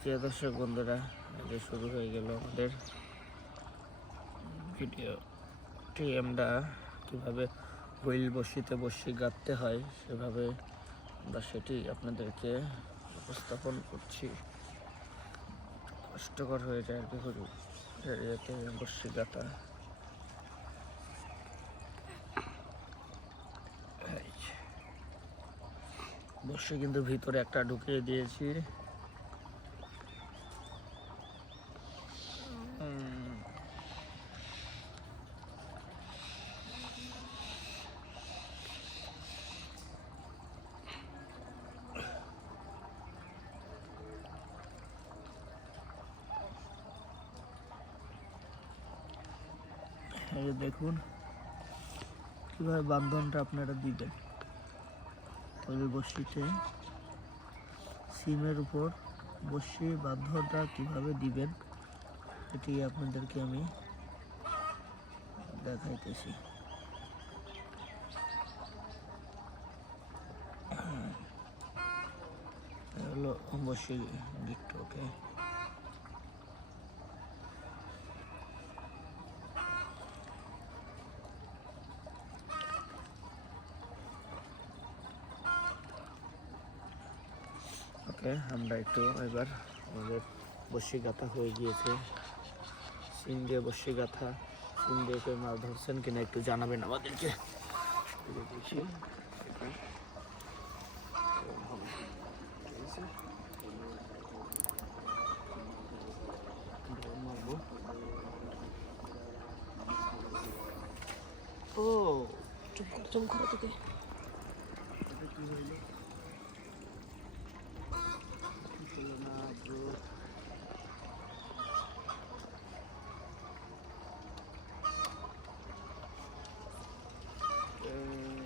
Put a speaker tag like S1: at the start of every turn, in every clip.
S1: প্রিয় দর্শক বন্ধুরা যে শুরু হয়ে গেল আমাদের ভিডিওটি আমরা কীভাবে হুইল বসিতে বসি গাঁথতে হয়, সেভাবে আমরা সেটি আপনাদেরকে উপস্থাপন করছি। কষ্টকর হয়ে যায় আর কি হুইল এরিয়াতে বসি গাঁথা এই যে। বসে কিন্তু ভিতরে একটা ঢুকিয়ে দিয়েছি। দেখুন কীভাবে বান্ধনটা আপনারা দিবেন তবে বসিতে সিমের উপর বসি বাধ্যতা কীভাবে দিবেন এটি আপনাদেরকে আমি দেখাইতেছি। হলো বসি গিট ওকে ওকে, আমরা একটু এবার আমাদের বসি গাথা হয়ে গিয়েছে। সিম দিয়ে বসি গাথা সিম দিয়ে কেউ মাছ ধরছেন কিনা একটু জানাবেন আমাদেরকে। ও
S2: করো, চুপ করো তোকে।
S1: এটা কি হইল কি হলো না bro? Eh,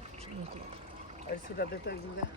S1: আর দে তো এগুলো।